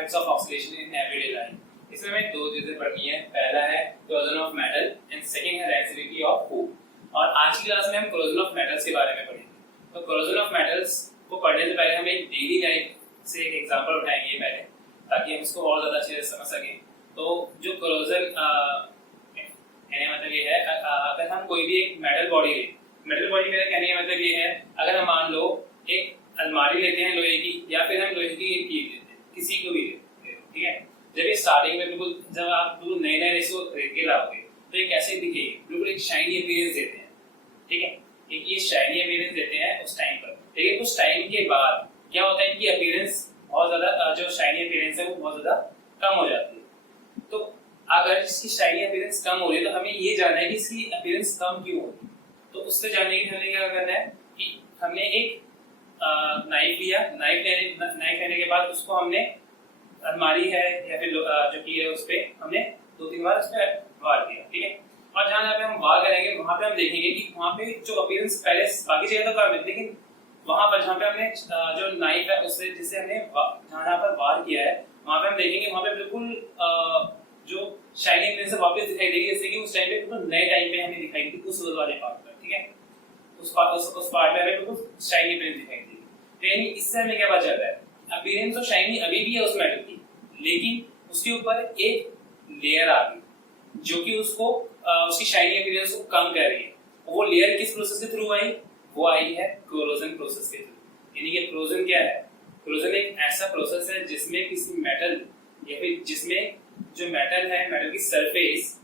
Effects of oxidation in everyday life. इसमें हमें दो चीजें पढ़नी है, पहला है corrosion of metal and second है रिएक्टिविटी ऑफ फूड। और आज की क्लास में हम कोरोजन ऑफ मेटल्स के बारे में पढ़ेंगे। तो कोरोजन ऑफ मेटल्स को पढ़ने से पहले हम एक डेली लाइफ से एक एग्जांपल उठाएंगे पहले, ताकि हम इसको और ज्यादा अच्छे से समझ सकें। तो जो कोरोजन मतलब ये है, अगर हम कोई भी एक मेटल बॉडी ले, मेटल बॉडी मेरा कहने का मतलब ये है, अगर हम मान लो एक अलमारी लेते हैं लोहे की, या फिर हम लोहे की एक कील लेते हैं, किसी को भी लेते हैं, ठीक है। जब ये स्टार्टिंग में बिल्कुल, जब आप बिल्कुल नए नए इसको खरीद के लाओगे तो ये कैसे दिखेगी, बिल्कुल एक शाइनी अपीयरेंस देते हैं, ठीक है। एक ये शाइनी अपीयरेंस देते हैं उस टाइम पर, लेकिन कुछ टाइम के बाद क्या होता है, इनकी अपीयरेंस बहुत ज्यादा, जो शाइनी अपीयरेंस है वो बहुत ज्यादा कम हो जाती है। तो अगर इसकी शाइनी अपीयरेंस कम हो रही है तो हमें ये जानना है कि इसकी अपीयरेंस कम क्यों होगी। तो उससे जानने के लिए हमें क्या करना है कि हमने एक नाइफ लिया, नाइफ लेने के बाद उसको हमने अलमारी है या फिर जो की है उस पे हमने 2-3 बार उस पे वार किया, ठीक है। और जहाँ पे हम वार करेंगे वहाँ पे हम देखेंगे कि वहाँ पे जो अपीयरेंस पहले बाकी जगह तो कम है, लेकिन वहाँ पर जहाँ पे हमने जो नाइफ है उससे जिससे हमने जहाँ पर वार किया है वहाँ पे हम देखेंगे वहाँ पे बिल्कुल जो शाइनी अपीयरेंस वापस दिखाई देगी, जैसे कि उस टाइम पे बिल्कुल नए टाइम पे हमें दिखाई थी उस वाले पार्ट पर, ठीक है। उस पार्ट में हमें बिल्कुल शाइनी अपीयरेंस दिखाई देगी। तो यानी इससे हमें क्या पता चलता है, अपीयरेंस तो शाइनी अभी भी है उस मेटल की, लेकिन उसके ऊपर एक लेयर आ गई जो कि उसको उसकी शाइनी अपीयरेंस को कम कर रही है। वो लेयर किस प्रोसेस के थ्रू आई, वो आई है कोरोजन प्रोसेस के थ्रू। यानी कि कोरोजन क्या है, कोरोजन एक ऐसा प्रोसेस है जिसमें किसी मेटल या फिर जिसमें जो मेटल है, मेटल की सरफेस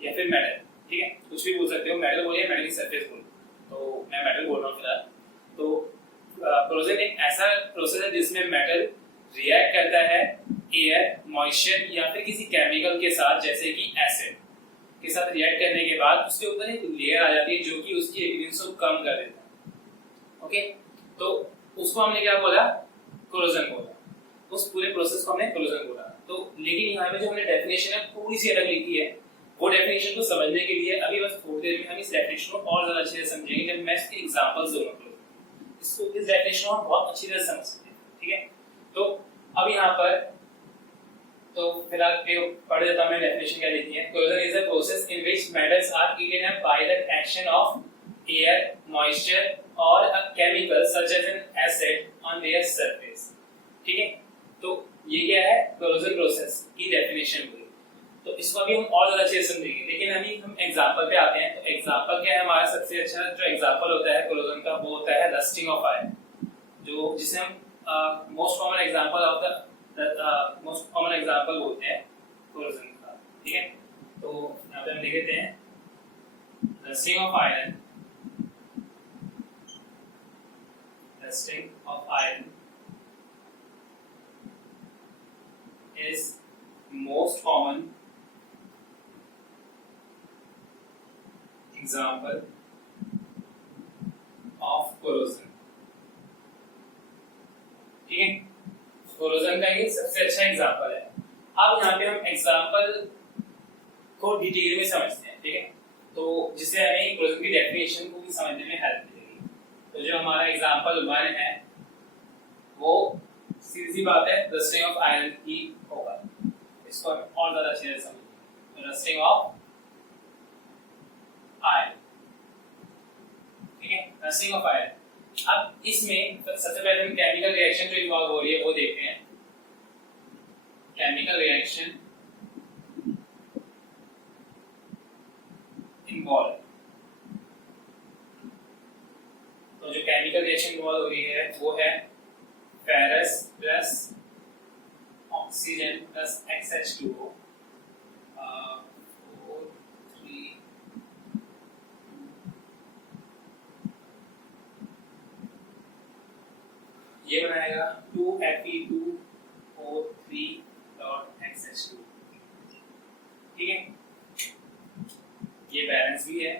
या फिर मेटल, ठीक है, कुछ भी बोल सकते हो, मेटल बोलिए, मेटल की सरफेस बोलो, तो मैं मेटल बोल रहा हूँ फिलहाल। तो कोरोजन एक ऐसा प्रोसेस है जिसमें मेटल रिएक्ट करता है एयर, मॉइस्चर या फिर किसी केमिकल के साथ, जैसे कि एसिड के साथ रिएक्ट करने के बाद उसके ऊपर एक लेयर आ जाती है जो कि उसकी अपीयरेंस को कम कर देता है, ओके। तो उसको हमने क्या बोला, कोरोजन बोला, उस पूरे प्रोसेस को हमने कोरोजन बोला। तो लेकिन यहाँ पे जो हमने डेफिनेशन है थोड़ी सी अलग लिखी है, वो डेफिनेशन को समझने के लिए अभी बस थोड़ी देर में हम इस डेफिनेशन को और ज्यादा अच्छे से समझेंगे जब मैं इसके एग्जांपल्स दूंगा। इसको इस डेफिनेशन को हम बहुत अच्छी तरह समझ सकते हैं, ठीक है। तो अब यहाँ पर तो फिलहाल पढ़ देता हूं मैं डेफिनेशन क्या लिखी है। Corrosion is a process in which metals are eaten up by the action of air, moisture और a chemical such as an acid on their surface, ठीक है। तो ये क्या है, कोरोजन प्रोसेस की डेफिनेशन हुई। तो इसको अभी हम और ज्यादा अच्छे से समझेंगे, लेकिन अभी हम एग्जांपल पे आते हैं। तो एग्जांपल क्या है, हमारा सबसे अच्छा जो एग्जांपल होता है कोरोजन का वो होता है रस्टिंग ऑफ आयरन, जो जिसे हम मोस्ट कॉमन एग्जांपल बोलते हैं कोरोजन का, ठीक है। तो यहाँ पे हम लिख देते हैं rusting of iron, rusting of iron is most common example of corrosion, ठीक है। कोरोजन का ये सबसे अच्छा एग्जांपल है। अब यहाँ पे हम एग्जांपल को डिटेल में समझते हैं, ठीक है, तो जिससे हमें कोरोजन की डेफिनेशन को भी समझने में हेल्प मिलेगी। तो जो हमारा एग्जांपल 1 है वो सीधी सी बात है, रस्टिंग ऑफ आयरन की होगा। इसको हम और ज्यादा अच्छे से समझेंगे, रस्टिंग ऑफ आयरन, ठीक है, रस्टिंग ऑफ आयरन। अब इसमें सबसे पहले हम केमिकल रिएक्शन जो इन्वॉल्व हो रही है वो देखते हैं। केमिकल रिएक्शन इन्वॉल्व, तो जो केमिकल रिएक्शन इन्वॉल्व हो रही है वो है ferrous plus oxygen plus XH2O, ये बनाएगा 2Fe2O3.XH2, ठीक है। ये बैलेंस भी है,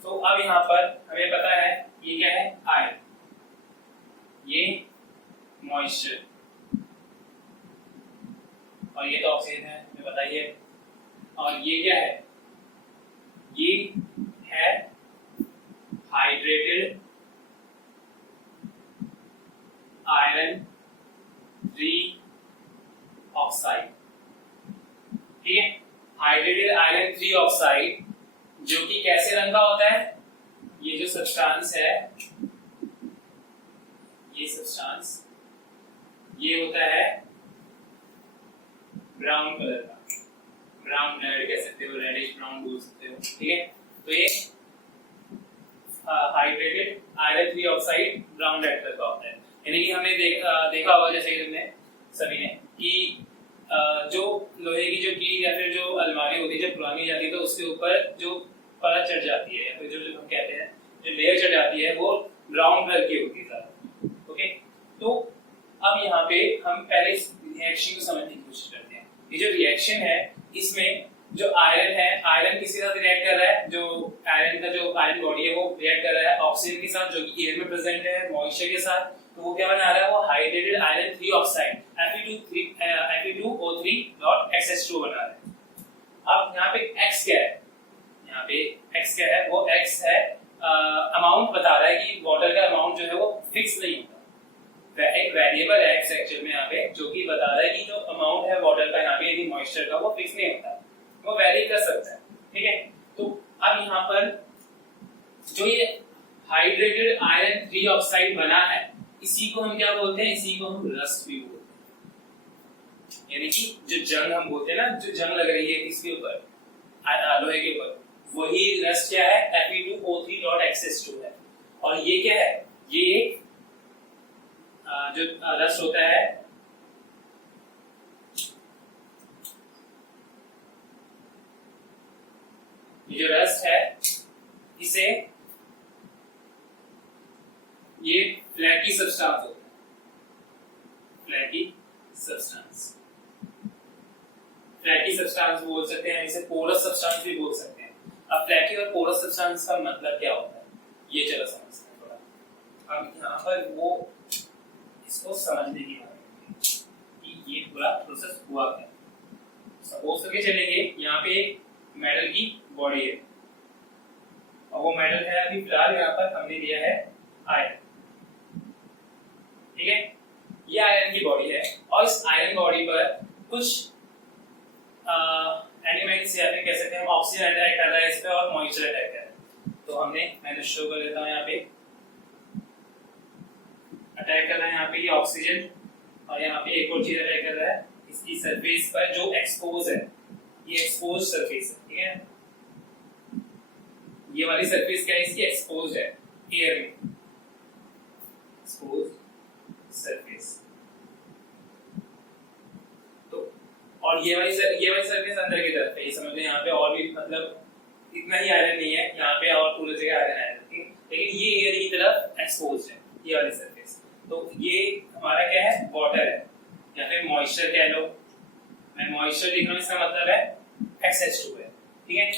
तो अब यहाँ पर हमें पता है ये क्या है, आयरन, ये मॉइस्चर और ये तो ऑक्सीजन है, हमें बताइए। और ये क्या है, ये है हाइड्रेटेड आयरन 3 ऑक्साइड। ठीक है, हाइड्रेटेड आयरन 3 ऑक्साइड जो कि कैसे रंग का होता है, ये जो सब्सटेंस है, ये सब्सटेंस ये होता है ब्राउन कलर का, ब्राउन रेड कह सकते हो, रेडिश ब्राउन बोल सकते हो। ठीक है, तो ये hydrated iron 3 oxide brown red colour का होता है। यानी कि हमने देखा होगा जैसे कि तुमने सभी ने कि जो लोहे की जो कील या फिर जो अलमारी होती है जब पुरानी जाती है तो उसके ऊपर जो परत चढ़ जाती है या फिर जो हम कहते हैं जो लेयर चढ़ जाती है वो ब्राउन कलर की होती है। ओके, तो अब यहाँ पे हम पहले इस रिएक्शन को समझने की कोशिश करते हैं। ये जो रिएक्शन है इसमें जो आयरन है, आयरन किसके साथ रिएक्ट कर रहा है, जो आयरन का जो आयरन बॉडी है वो रिएक्ट कर रहा है ऑक्सीजन के साथ जो कि एयर में प्रेजेंट है, मॉइस्चर के साथ। तो वो क्या बना रहा है, वो हाइड्रेटेड आयरन 3 ऑक्साइड Fe2O3.XH2 बना रहा है। अब यहाँ पे X क्या है, यहाँ पे X क्या है, वो X है अमाउंट बता रहा है कि वाटर का अमाउंट जो है वो फिक्स नहीं होता, एक वेरिएबल है X एक्चुअल में यहाँ पे जो कि बता रहा है कि जो अमाउंट है वाटर का यहाँ पे यदि मॉइस्चर का वो फिक्स नहीं होता, वो वेरी कर सकता है। ठीक है, तो अब यहाँ पर जो ये हाइड्रेटेड आयरन 3 ऑक्साइड बना है इसी को हम क्या बोलते हैं, इसी को हम रस्ट भी बोलते हैं। यानी कि जो जंग हम बोलते हैं ना, जो जंग लग रही है किसके ऊपर, लोहे के ऊपर, वही रस्ट क्या है, Fe2O3.XH2 है। और ये क्या है, ये जो रस्ट होता है ये जो रस्ट है इसे ये फ्लैकी सब्सटेंस होता है, फ्लैकी सब्सटेंस, फ्लैकी सब्सटेंस बोल सकते हैं, इसे पोरस सब्सटेंस भी बोल सकते हैं। अब फ्लैकी और पोरस सब्सटेंस का मतलब क्या होता है ये चलो समझते हैं थोड़ा। अब यहाँ पर वो इसको समझने की बात है कि ये पूरा प्रोसेस हुआ क्या। सपोज करके चलेंगे यहाँ पे मेटल की बॉडी है और वो मेटल है अभी फिलहाल यहाँ पर हमने लिया है आयरन। ठीक है, ये आयरन की बॉडी है और इस आयरन बॉडी पर कुछ एलिमेंट्स या फिर कह सकते हैं हम ऑक्सीजन अटैक कर रहा है इस पे और मॉइस्चर अटैक कर रहा है। तो मैंने शो कर देता हूँ यहाँ पे अटैक कर रहा है यहाँ पे ये ऑक्सीजन और यहाँ पे एक और चीज अटैक कर रहा है इसकी सरफेस पर जो एक्सपोज है, ये एक्सपोज सरफेस है। ठीक है, ये वाली सरफेस क्या है, इसकी एक्सपोज्ड है एयर में, एक्सपोज्ड सरफेस। तो और ये वाली सरफेस अंदर की तरफ है, ये समझ लो यहाँ पे और भी मतलब इतना ही आयरन नहीं है, यहाँ पे और पूरी जगह आयरन है, लेकिन ये एयर की तरफ एक्सपोज्ड है ये वाली सरफेस। तो ये हमारा क्या है, वाटर है या फिर मॉइस्चर कह लो, मैं मॉइस्चर लिख रहा हूँ, इसका मतलब है XH2 है। ठीक है,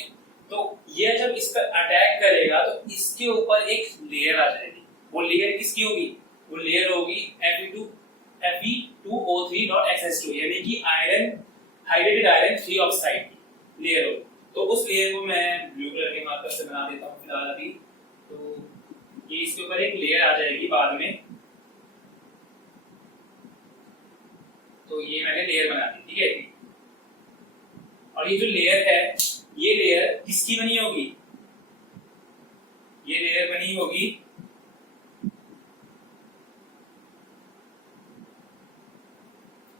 तो ये जब इस पर अटैक करेगा तो इसके ऊपर एक लेयर आ जाएगी। वो लेयर किसकी होगी, वो लेयर होगी Fe2O3.XH2 यानी कि आयरन हाइड्रेटेड आयरन 3 ऑक्साइड की लेयर होगी। तो उस लेयर को मैं ब्लू कलर के मार्कर से बना देता हूँ फिलहाल अभी। तो ये इसके ऊपर एक लेयर आ जाएगी बाद में, तो ये मैंने लेयर बना दी। ठीक है, और ये जो लेयर है ये लेयर किसकी बनी होगी, ये लेयर बनी होगी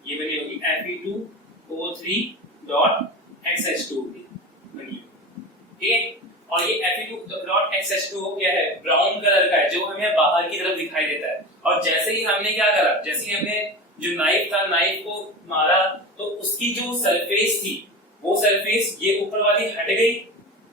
ये बनी होगी Fe2O3.XH2 की बनी होगी। ठीक है, और ये Fe2.XH2 क्या है, ब्राउन कलर का है जो हमें बाहर की तरफ दिखाई देता है। और जैसे ही हमने क्या करा, जैसे ही हमने जो नाइफ था नाइफ को मारा तो उसकी जो सरफेस थी वो सरफेस ये ऊपर वाली हट गई,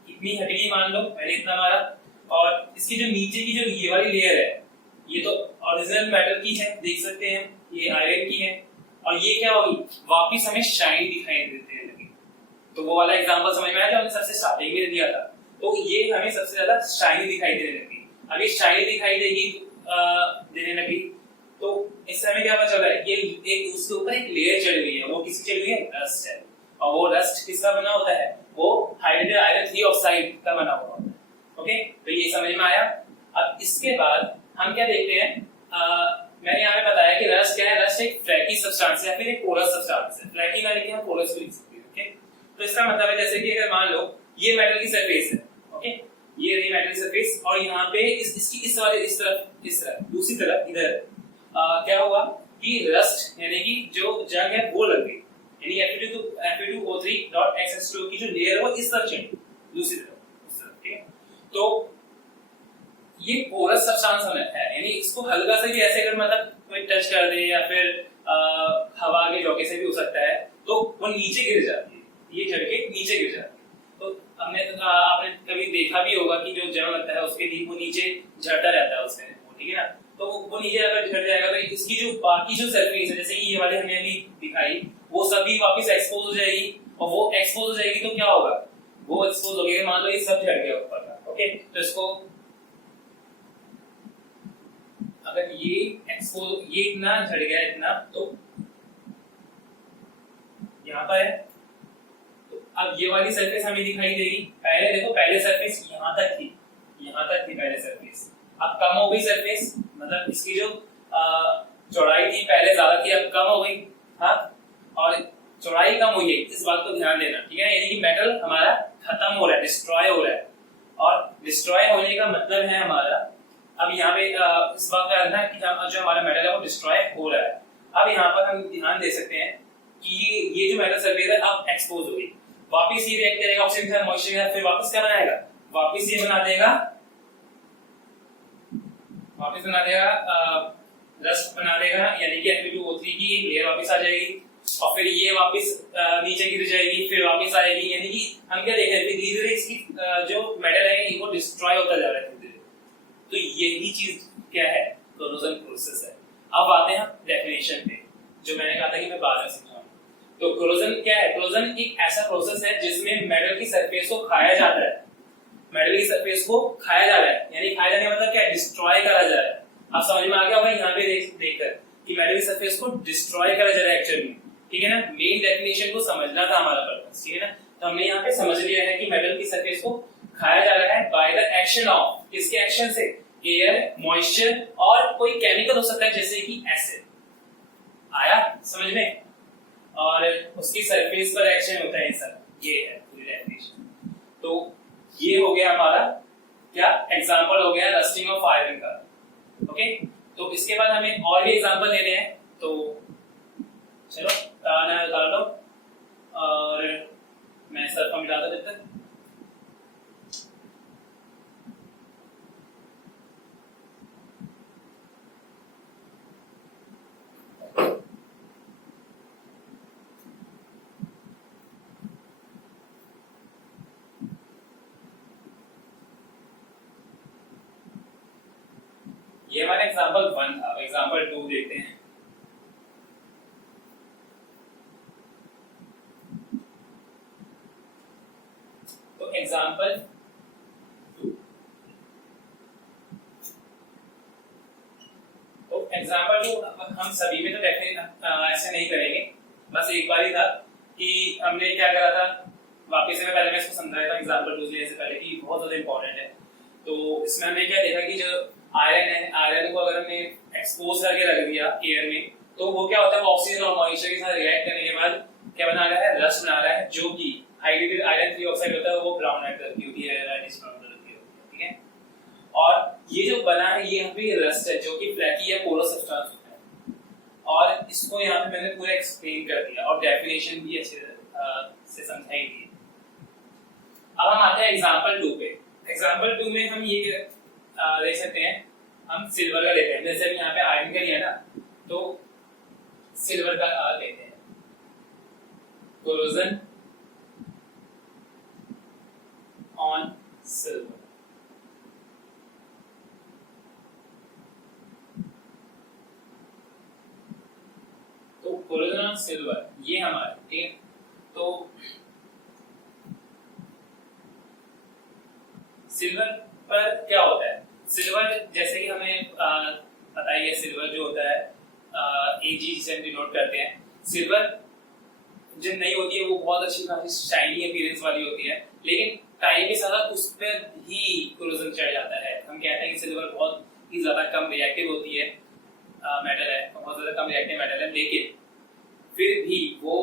इतनी हट गई मान लो, मैंने इतना मारा, और इसकी जो नीचे की जो ये वाली लेयर है ये तो ओरिजिनल मेटल की है, देख सकते हैं ये आयरन की है, और ये क्या होगी वापिस हमें शाइन दिखाई देते लगी। तो वो वाला एग्जांपल समझ में आया जो हमने सबसे स्टार्टिंग में दिया था। तो ये हमें सबसे ज्यादा शाइनी दिखाई देने लगी। अब ये शाइनी दिखाई देने लगी तो इससे हमें क्या पता चला है, ये एक उसके ऊपर एक लेयर चढ़ी हुई है, वो किसकी चढ़ी हुई है, रस्ट है। और वो रस्ट किसका बना होता है, वो हाइड्रेटेड आयरन 3 ऑक्साइड का बना हुआ होता है। ओके, तो ये समझ में आया। अब इसके बाद हम क्या देखते हैं, मैंने यहाँ पे बताया कि रस्ट क्या है, रस्ट एक फ्लैकी सब्सटेंस है या फिर एक पोरस सब्सटेंस है। फ्लैकी ना लिखे हम पोरस भी लिख सकते हैं। ओके, तो इसका मतलब है जैसे कि अगर मान लो ये मेटल की सरफेस है, ओके, ये रही मेटल की सरफेस और यहाँ पे इसकी इस वाले इस तरफ दूसरी तरफ इधर क्या हुआ कि रस्ट यानी कि जो जंग है वो लग गई, यानी Fe2O3.XH2 की जो लेयर है वो इस तरफ चली दूसरी तरफ उस तरफ। ठीक है, तो ये पोरस सब्सटेंस है, यानी इसको हल्का सा भी ऐसे अगर मतलब कोई टच कर दे या फिर हवा के झोंके से भी हो सकता है तो वो नीचे गिर जाती है, ये झटके नीचे गिर जाती है। तो आपने कभी देखा भी होगा कि जो जंग लगता है उसके लिए वो नीचे झड़ता रहता है उसमें, ठीक है ना, तो वो नीचे अगर झड़ जाएगा तो इसकी जो बाकी जो सरफेस है जैसे कि ये वाली हमने अभी दिखाई वो सभी वापस एक्सपोज हो जाएगी, और वो एक्सपोज हो जाएगी तो क्या होगा, वो एक्सपोज हो गया, मान लो ये सब झड़ गया ऊपर का। ओके, तो इसको अगर ये एक्सपोज ये इतना झड़ गया इतना तो यहाँ पर है, तो अब ये वाली सरफेस हमें दिखाई देगी। पहले देखो पहले सरफेस यहाँ तक थी पहले सरफेस, अब कम हो गई सरफेस, मतलब इसकी जो चौड़ाई थी पहले ज्यादा थी अब कम हो गई। हाँ, और चौड़ाई कम हुई है, इस बात को ध्यान देना, ठीक है, यानी कि मेटल हमारा खत्म हो रहा है, डिस्ट्रॉय हो रहा है, और डिस्ट्रॉय होने का मतलब है हमारा अब यहाँ पे इस बात का है कि जो हमारा मेटल है वो डिस्ट्रॉय हो रहा है। अब यहाँ पर हम ध्यान दे सकते हैं कि ये जो मेटल सरफेस है अब एक्सपोज हो गई, वापस ये रिएक्ट करेगा ऑक्सीजन के साथ मॉइस्चर के साथ, फिर वापस क्या बनाएगा, वापस ये बना देगा रस्ट बना देगा, यानी कि Fe2O3 की एक लेयर वापस आ जाएगी, और फिर ये वापस नीचे गिर जाएगी, फिर वापस आएगी, यानी कि हम क्या देख रहे हैं धीरे धीरे इसकी जो मेटल है वो डिस्ट्रॉय होता जा रहा है धीरे धीरे। तो यही चीज क्या है, कोरोजन प्रोसेस है। अब आते हैं डेफिनेशन पे, जो मैंने कहा था कि मैं बाद में समझाऊंगा। तो कोरोजन क्या है, कोरोजन एक ऐसा प्रोसेस है जिसमें मेटल की सरफेस को खाया जाता है, मेटल की सरफेस को खाया जा रहा है, यानी खाया जाने का मतलब क्या है, डिस्ट्रॉय करा जा रहा है। आप समझ में आ गया होगा यहाँ पे देखकर कि मेटल की सरफेस को डिस्ट्रॉय करा जा रहा है एक्चुअली, ठीक है ना। मेन डेफिनेशन को समझना था हमारा पर्पस, ठीक है ना। तो हमने यहाँ पे समझ लिया है कि मेटल की सरफेस को खाया जा रहा है बाय द एक्शन ऑफ, किसके एक्शन से, एयर, मॉइस्चर और कोई केमिकल हो सकता है जैसे कि एसिड। आया समझ में, और उसकी सरफेस पर एक्शन होता है सब, ये है पूरी डेफिनेशन। तो ये हो गया हमारा क्या एग्जांपल हो गया रस्टिंग ऑफ आयरन का। ओके, तो इसके बाद हमें और भी एग्जांपल लेने हैं, तो चलो ताना उतार लो और मैं सर को मिटा दूं जब तक। ये हमारा एग्जांपल 1 था, एग्जांपल 2 देखते हैं। तो एग्जांपल 2, तो एग्जांपल 2 हम सभी में तो ऐसे नहीं करेंगे, बस एक बार ही था कि हमने क्या करा था, वापस से पहले मैं इसको समझाया था एग्जांपल 2 से पहले कि बहुत ज्यादा इंपॉर्टेंट है। तो इसमें हमने क्या देखा कि जो आयरन है, आयरन को अगर हमने एक्सपोज करके रख दिया एयर में तो वो क्या होता है, वो ऑक्सीजन और मॉइस्चर के साथ रिएक्ट करने के बाद क्या बना रहा है, रस्ट बना रहा है, जो कि हाइड्रेटेड आयरन 3 ऑक्साइड होता है वो ब्राउन रेड कलर की होती है, रेडिश ब्राउन कलर की होती है, ठीक है। और ये जो बना है ये यहाँ पे रस्ट है जो कि फ्लैकी या पोरस सब्सटेंस होता है, और इसको यहाँ पे मैंने पूरा एक्सप्लेन कर दिया और डेफिनेशन भी अच्छे से समझाई दी। अब हम आते हैं एग्जांपल 2 पे। एग्जांपल 2 में हम ये देख सकते हैं, हम सिल्वर का लेते हैं, जैसे अभी यहाँ पे आयरन का लिया ना, तो सिल्वर का लेते हैं, कोरोजन ऑन सिल्वर। तो कोरोजन ऑन सिल्वर ये हमारा, ठीक है। तो सिल्वर पर क्या होता है, सिल्वर जैसे कि हमें पता ही है, सिल्वर जो होता है Ag जिसे हम डिनोट करते हैं। सिल्वर जब नहीं होती है वो बहुत अच्छी खासी शाइनी अपीयरेंस वाली होती है, लेकिन टाइम के साथ उस पर ही कोरोजन चढ़ जाता है। हम कहते हैं कि सिल्वर बहुत ही ज्यादा कम रिएक्टिव होती है मेटल है, बहुत ज्यादा कम रिएक्टिव मेटल है, लेकिन फिर भी वो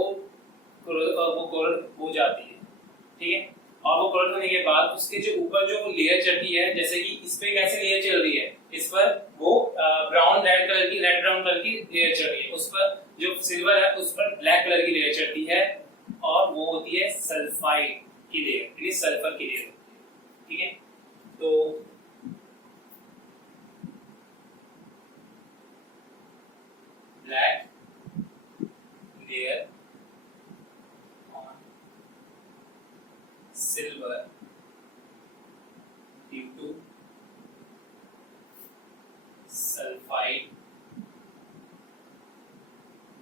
कोरोड हो जाती है, ठीक है। और वो कोरोड होने के बाद उसके जो ऊपर जो लेयर चढ़ती है, जैसे कि इस पे कैसे लेयर चल रही है, इस पर वो ब्राउन रेड कलर की, रेड ब्राउन कलर की लेयर चढ़ रही है, उस पर जो सिल्वर है उस पर ब्लैक कलर की लेयर चढ़ती है, और वो होती है सल्फाइड की लेयर, ये सल्फर की लेयर, ठीक है। तो black layer on silver due to sulphide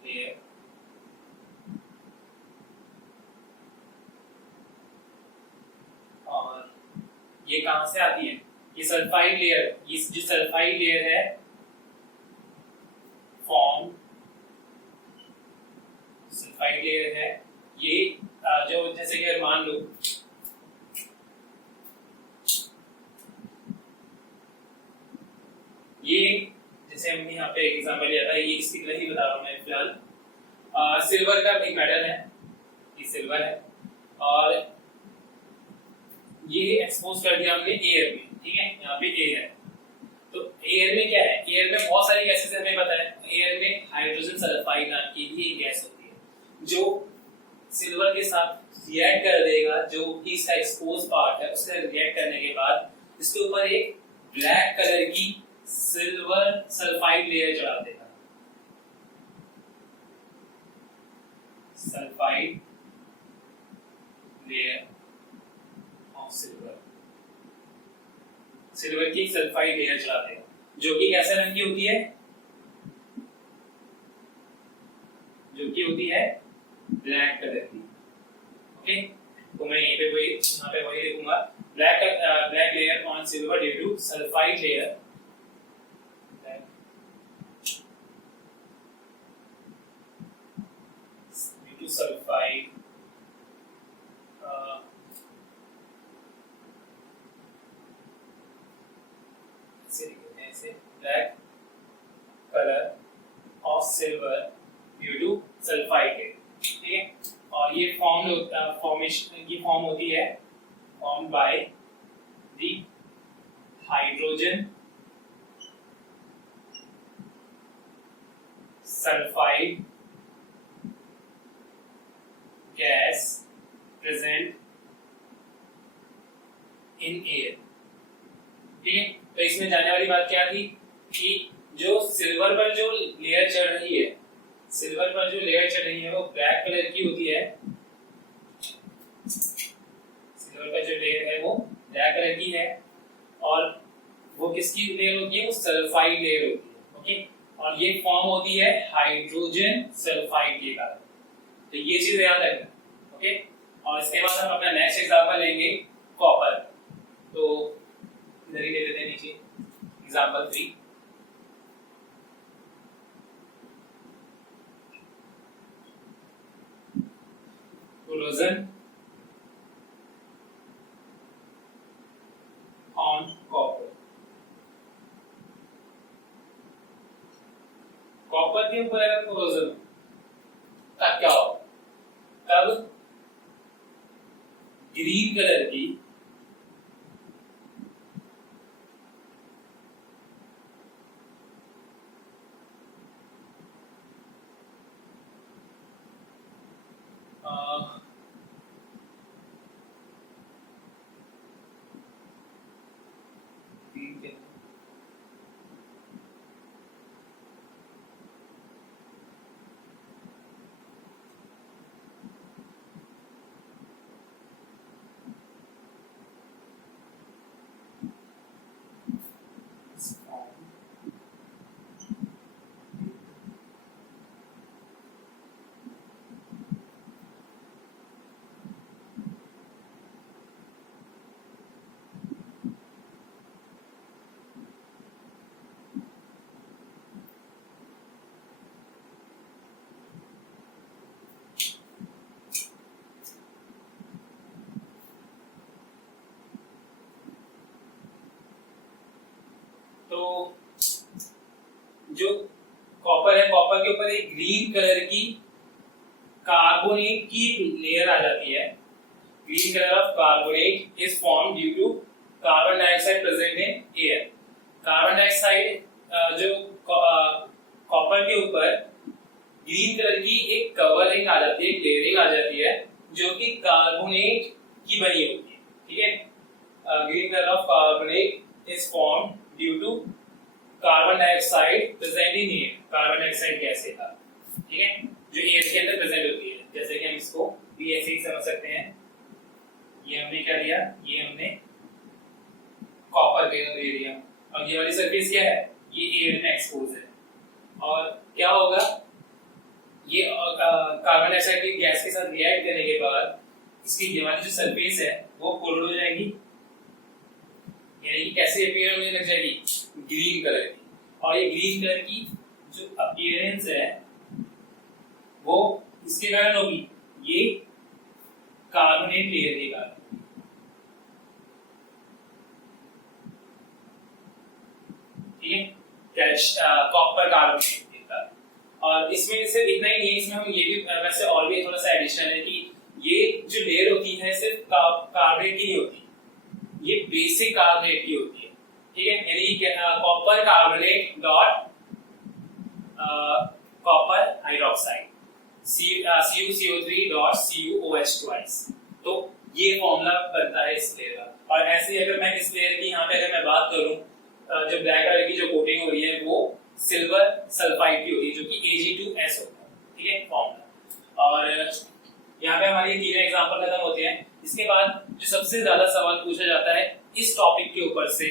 layer और ये कहां से आती है, ये सल्फाइड लेयर, ये जो सल्फाइड लेयर है फॉर्म, सल्फाइड लेयर है ये जो जैसे कि मान लो ये, जैसे हमने यहाँ पे एक एग्जांपल लिया था, ये इसकी तरह ही बता रहा हूँ मैं फिलहाल। सिल्वर का एक मेटल है, ये सिल्वर है और ये एक्सपोज कर दिया हमने एयर में, ठीक है, यहाँ पे एयर है। तो एयर में क्या है, एयर में बहुत सारी गैसेस हमें पता है, एयर में हाइड्रोजन सल्फाइड नाम की भी एक गैस होती है जो सिल्वर के साथ रिएक्ट कर देगा, जो कि इसका एक्सपोज पार्ट है, उससे रिएक्ट करने के बाद इसके ऊपर एक ब्लैक कलर की सिल्वर सल्फाइड लेयर चढ़ा देगा, sulphide layer of silver, silver की सल्फाइड लेयर चढ़ा देगा, जो कि कैसे रंग की होती है, जो कि होती है ब्लैक कलर की, ओके। तो मैं यहीं पे वही, यहाँ पे वही लिखूंगा, black layer on silver due to sulphide layer, due to sulphide black colour of silver due to sulphide layer, ठीक है। और ये फॉर्मेशन की फॉर्म होती है form by the hydrogen sulphide gas present in air, ठीक है। तो इसमें जाने वाली बात क्या थी कि जो सिल्वर पर जो लेयर चढ़ रही है, सिल्वर पर जो लेयर चढ़ रही है वो ब्लैक कलर की होती है, सिल्वर पर जो लेयर है वो ब्लैक कलर की है, और वो किसकी लेयर होती है, वो सल्फाइड लेयर होती है, ओके। और ये फॉर्म होती है हाइड्रोजन सल्फाइड के कारण, तो ये चीज याद रखना, ओके। और इसके बाद हम अपना नेक्स्ट एग्जांपल लेंगे कॉपर, तो इधर ही ले लेते हैं नीचे example 3, corrosion on copper, copper के ऊपर अगर corrosion तब क्या होगा, तब ग्रीन कलर की कार्बोनेट की लेयर आ जाती है, green colour of carbonate is form due to carbon dioxide present in air. Carbon dioxide जो कॉपर के ऊपर ग्रीन कलर की एक कवरिंग आ जाती है, एक लेयरिंग आ जाती है जो कि कार्बोनेट की बनी होती है, ठीक है। Green colour of carbonate is form due to carbon dioxide present in air, carbon dioxide gas है, ठीक है, जो एयर के अंदर प्रेजेंट होती है। जैसे कि हम इसको भी ऐसे ही समझ सकते हैं, ये हमने क्या लिया, ये हमने कॉपर के अंदर ले लिया और ये वाली सरफेस क्या है, ये एयर में एक्सपोज है और क्या होगा, ये कार्बन डाइऑक्साइड की गैस के साथ रिएक्ट करने के बाद इसकी ये वाली जो सरफेस है वो कोल्ड हो जाएगी, यानी कैसे अपीयर होने लग जाएगी, ग्रीन कलर की। और ये ग्रीन कलर की जो अपीयरेंस है वो इसके कारण होगी, ये कार्बोनेट लेयर के कारण, ठीक है, कॉपर कार्बोनेट। और इसमें सिर्फ इतना ही नहीं, इसमें हम ये भी वैसे और भी थोड़ा सा एडिशनल है कि ये जो लेयर होती है सिर्फ कार्बोनेट की नहीं होती, ये बेसिक कार्बोनेट की होती है, ठीक है, यानी copper carbonate dot copper hydroxide CuCO3 dot CuOH twice. तो ये फॉर्मूला बनता है इस लेयर का। और ऐसे ही अगर मैं इस लेयर की यहाँ पे अगर मैं बात करूं, जो ब्लैक कलर की जो कोटिंग हो रही है वो सिल्वर सल्फाइड की होती है जो कि Ag2S होता है, ठीक है, फॉर्मूला। और यहाँ पे हमारी तीन एग्जांपल खत्म होते हैं। इसके बाद जो सबसे ज्यादा सवाल पूछा जाता है इस टॉपिक के ऊपर से,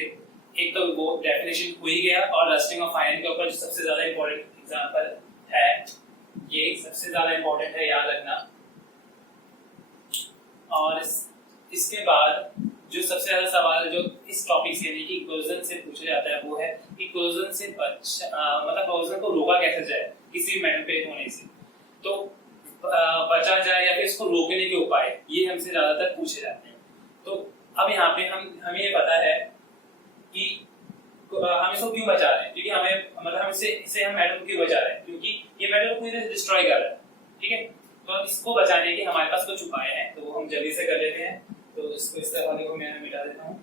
एक तो वो डेफिनेशन हो ही गया, और रस्टिंग ऑफ आयरन के ऊपर जो सबसे ज्यादा इंपॉर्टेंट एग्जांपल है, ये सबसे ज्यादा इंपॉर्टेंट है, याद रखना। और इसके बाद जो सबसे ज्यादा सवाल जो इस टॉपिक से यानी कि इक्वेशन से पूछा जाता है वो है इक्वेशन से मतलब इक्वेशन को रोका कैसे जाए किसी भी मेटल पे होने से, तो बचा जाए या फिर इसको रोकने के उपाय, ये हमसे ज्यादातर पूछे जाते हैं। तो अब यहाँ पे हमें ये पता है कि हम इसको क्यों बचा रहे हैं, क्योंकि हमें मतलब हम इससे हम मेटल को क्यों बचा रहे हैं, क्योंकि ये मेटल को पूरी तरह से डिस्ट्रॉय कर रहा है, ठीक है। तो इसको बचाने के हमारे पास कुछ उपाय हैं, तो हम जल्दी से कर लेते हैं। तो इसको इस तरह वाले को मैं मिटा देता हूँ।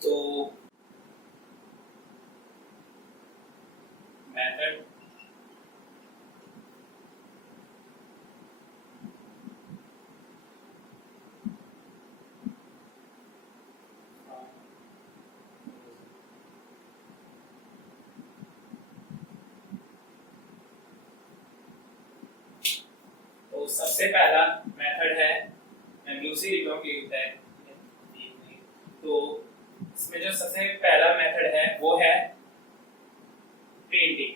तो मेथड तो सबसे पहला मेथड है, मैं ब्लू से लिख रहा हूँ, होता है। तो इसमें जो सबसे पहला मेथड है वो है पेंटिंग,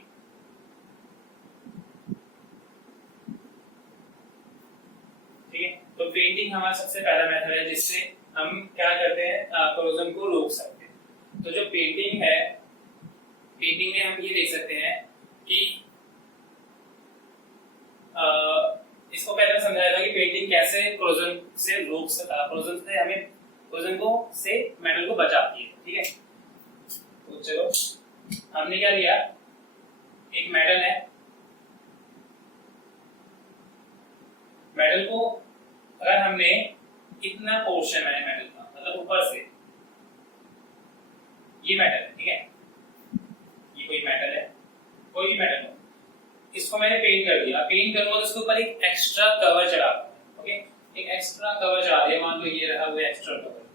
ठीक है। तो पेंटिंग हमारा सबसे पहला मेथड है जिससे हम क्या करते हैं, कोरोजन को रोक सकते हैं। तो जो पेंटिंग है, पेंटिंग में हम ये देख सकते हैं कि इसको पहले मैं समझाया था कि पेंटिंग कैसे कोरोजन से रोक सकता, कोरोजन से हमें कोरोजन को से मेटल को बचाती है, ठीक है। तो चलो हमने क्या लिया, एक मेटल है, मेटल को अगर हमने इतना पोर्शन है मेटल का, मतलब ऊपर से ये मेटल है, ठीक है, ये कोई मेटल है, कोई भी मेटल हो, इसको मैंने पेंट कर दिया। पेंट करूंगा तो इसके ऊपर एक एक्स्ट्रा कवर चढ़ा दूंगा, ओके, एक एक्स्ट्रा कवर चढ़ा दिया, मान लो ये रहा वो एक्स्ट्रा कवर,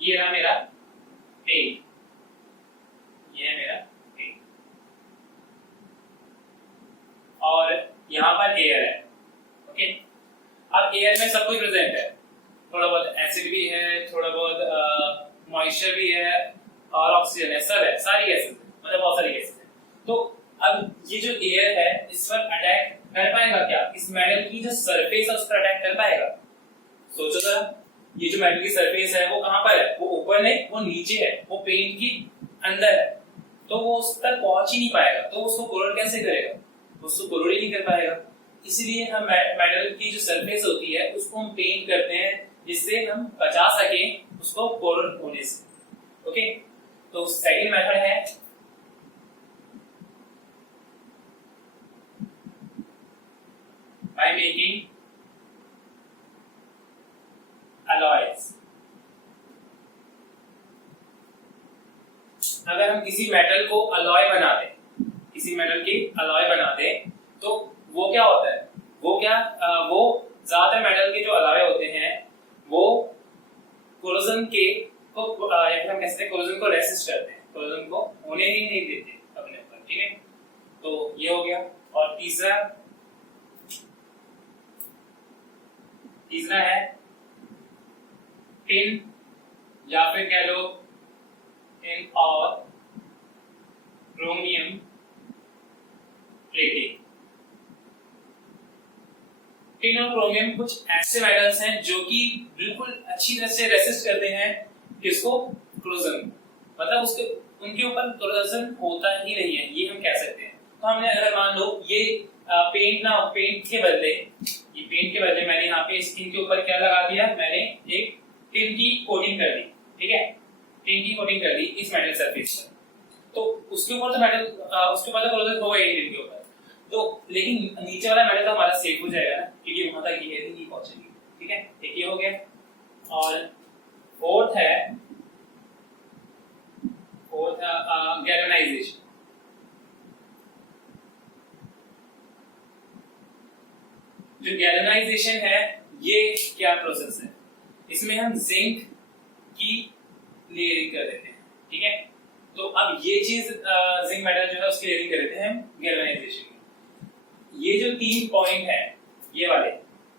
ये रहा मेरा पेंट, ये है मेरा पेंट, और यहाँ पर एयर है, ओके। अब एयर में सब कुछ प्रेजेंट है, थोड़ा बहुत एसिड भी है, थोड़ा बहुत मॉइस्चर भी है, और ऑक्सीजन है, सब है, सारी गैसेस, मतलब बहुत सारी गैसेस है। तो अब ये जो एयर है इस पर अटैक कर पाएगा क्या, इस मेटल की जो सरफेस है उस पर अटैक कर पाएगा? सोचो जरा, ये जो मेटल की सरफेस है वो कहां पर है, वो ऊपर नहीं, वो नीचे है, वो पेंट की अंदर है, तो वो उस तक पहुंच ही नहीं पाएगा, तो उसको कोरोड कैसे करेगा, उसको कोरोड ही नहीं कर पाएगा। इसलिए हम मेटल की जो सरफेस होती है उसको हम पेंट करते हैं जिससे हम बचा सके उसको कोरोड होने से। ओके, तो सेकंड मेथड है by making alloys। अगर हम किसी मेटल को अलॉय बना दें, किसी मेटल की अलॉय बना दें, तो वो क्या होता है, वो ज्यादातर मेटल के जो अलॉय होते हैं वो कोरोजन के को हम कह सकते हैं कोरोजन को रेसिस्ट करते हैं, कोरोजन को होने ही नहीं देते अपने ऊपर। ठीक है, तो ये हो गया। और तीसरा है टिन या फिर कह लो टिन और क्रोमियम प्लेटिंग। टिन और क्रोमियम कुछ ऐसे मेटल्स हैं जो कि बिल्कुल अच्छी तरह से रेसिस्ट करते हैं किसको, कोरोजन, मतलब उसके उनके ऊपर कोरोजन होता ही नहीं है, ये हम कह सकते हैं। तो हमने अगर मान लो ये पेंट के बदले मैंने यहाँ पे स्किन के ऊपर क्या लगा दिया, मैंने एक टिन की कोटिंग कर दी। ठीक है, टिन की कोटिंग कर दी इस मेटल सरफेस पर, तो उसके ऊपर तो कोरोजन होगा ही टिन के ऊपर, तो लेकिन नीचे वाला मेटल तो हमारा सेफ हो जाएगा ना, क्योंकि वहां तक ये नहीं पहुंचेगी। ठीक है, एक ये हो गया। और फोर्थ है गैल्वेनाइजेशन। जो गैल्वेनाइजेशन है ये क्या प्रोसेस है, इसमें हम जिंक की लेयरिंग कर देते हैं। ठीक है, तो अब ये चीज जिंक मेटल जो है उसकी लेयरिंग कर देते हैं हम गैल्वेनाइजेशन में। ये जो 3 पॉइंट है, ये वाले,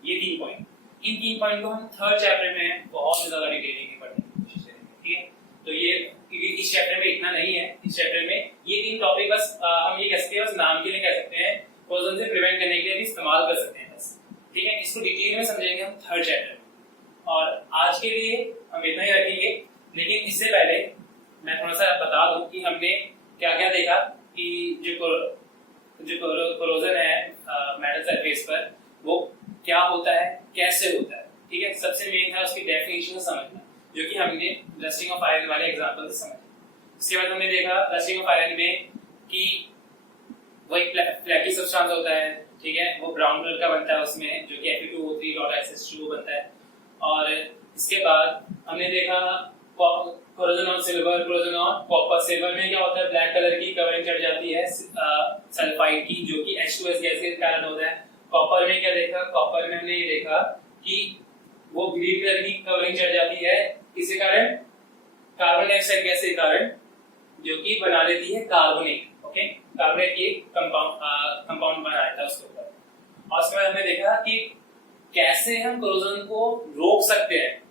ये 3 पॉइंट, इन 3 पॉइंट को हम थर्ड चैप्टर में बहुत ज्यादा डिटेलिंग में पढ़ने की कोशिश करेंगे। ठीक है, तो ये क्योंकि इस चैप्टर में इतना नहीं है, इस चैप्टर में ये 3 टॉपिक बस हम ये कह सकते हैं, बस नाम के लिए कह सकते हैं, कोरोजन से प्रिवेंट करने के लिए भी इस्तेमाल कर सकते हैं बस। ठीक है, इसको डिटेल में समझेंगे हम थर्ड चैप्टर में। और आज के लिए हम इतना ही रखेंगे, लेकिन इससे पहले मैं थोड़ा सा बता दूं कि हमने क्या क्या देखा कि जो कोरोजन है मेटल सरफेस पर वो क्या होता है, कैसे होता है। ठीक है, सबसे मेन था उसकी डेफिनेशन समझना, जो कि हमने रस्टिंग ऑफ आयरन वाले एग्जांपल से समझा। उसके बाद हमने देखा रस्टिंग ऑफ आयरन में कि वो एक फ्लैकी सब्सटेंस होता है। ठीक है, वो ब्राउन कलर का बनता है उसमें, जो कि Fe2O3.SH2 बनता है। और इसके बाद हमने देखा corrosion on silver, corrosion on copper. Silver में क्या होता है, ब्लैक कलर की कवरिंग चढ़ जाती है सल्फाइड की, जो कि H2S गैस के कारण होता है। कॉपर में क्या देखा, कॉपर में हमने ये देखा कि वो ग्रीन कलर की कवरिंग चढ़ जाती है, किसके कारण, कार्बन डाइऑक्साइड गैस के कारण, जो कि बना देती है कार्बोनेट। ओके, कार्बोनेट की कंपाउंड बनाया था उसके ऊपर। और उसके बाद हमने देखा कि कैसे हम कोरोजन को रोक सकते हैं।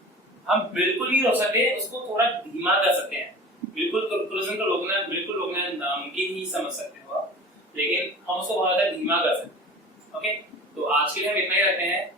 हम बिल्कुल ही रोक सकते हैं, उसको थोड़ा धीमा कर सकते हैं। बिल्कुल कोरोजन को रोकना नामुमकिन ही समझ सकते हो आप, लेकिन हम उसको बहुत ज्यादा धीमा कर सकते हैं। ओके, तो आज के लिए हम इतना ही रखते हैं।